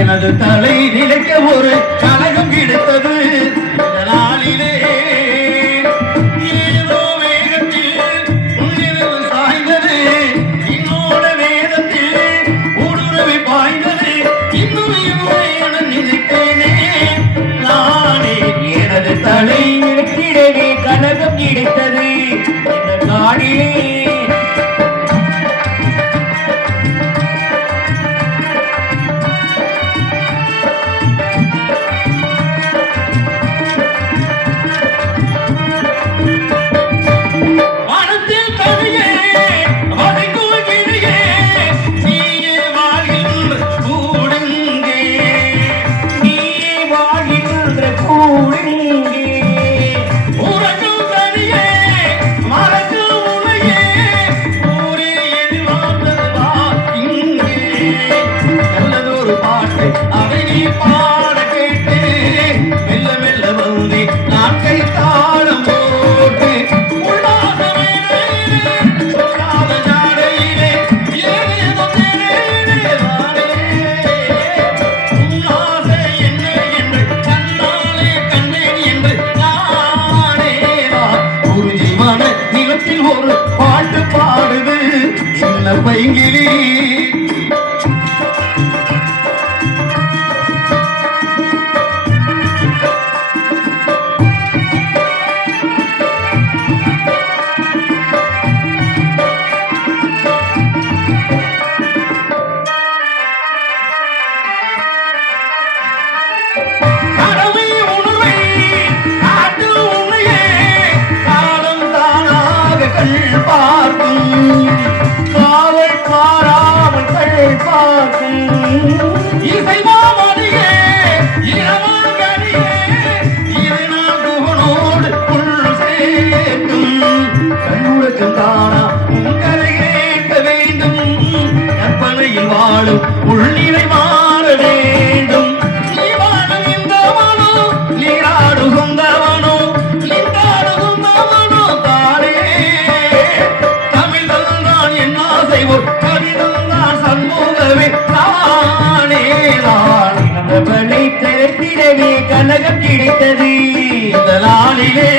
எனது தலை நிலைக்க ஒரு கலகம் கிடைத்தது இந்த நாளிலே. ஏதோ வேகத்தில் உள்ளிரவு சாய்ந்தது, என்னோட வேதத்தில் ஊடுருவி பாய்ந்தது. இன்னும் என நினைத்தேனே நானே. எனது தலை நிலைக்கிடவே கலகம் கிடைத்தது இந்த நாளிலே. பாட கேட்டு மெல்ல மெல்ல வந்து நான் கை தாளம் போட்டு உள்ளாத சொல்லாத ஜாடையிலே ஏதேதோ உன்னாசை என்ன என்று கண்ணாலே கண்டேன் என்று நானேதான் ஒரு ஜீவன நிலத்தில் ஒரு பாட்டு பாடுது சின்ன பைங்கிலி. காவல் பாராமல் கண் பார்க்கும் இசைமாமணியே இரவாகணியே இதை நான் புகனோடு உள் சேர்க்கும் கண்ணுலகம் காணா உங்களை கேட்க வேண்டும். கற்பனையில் வாழும் உள்நிலை மாற வேண்டும். நீ வாழும் இந்த மனோ நீராடு சொந்தவனோ நீராடு சொந்தவனோ தானே. கவிதம்தான் சண்முகமே தானேதான். இனவனை திறத்திடவே கனகம் கிடைத்தது இந்த நாளிலே.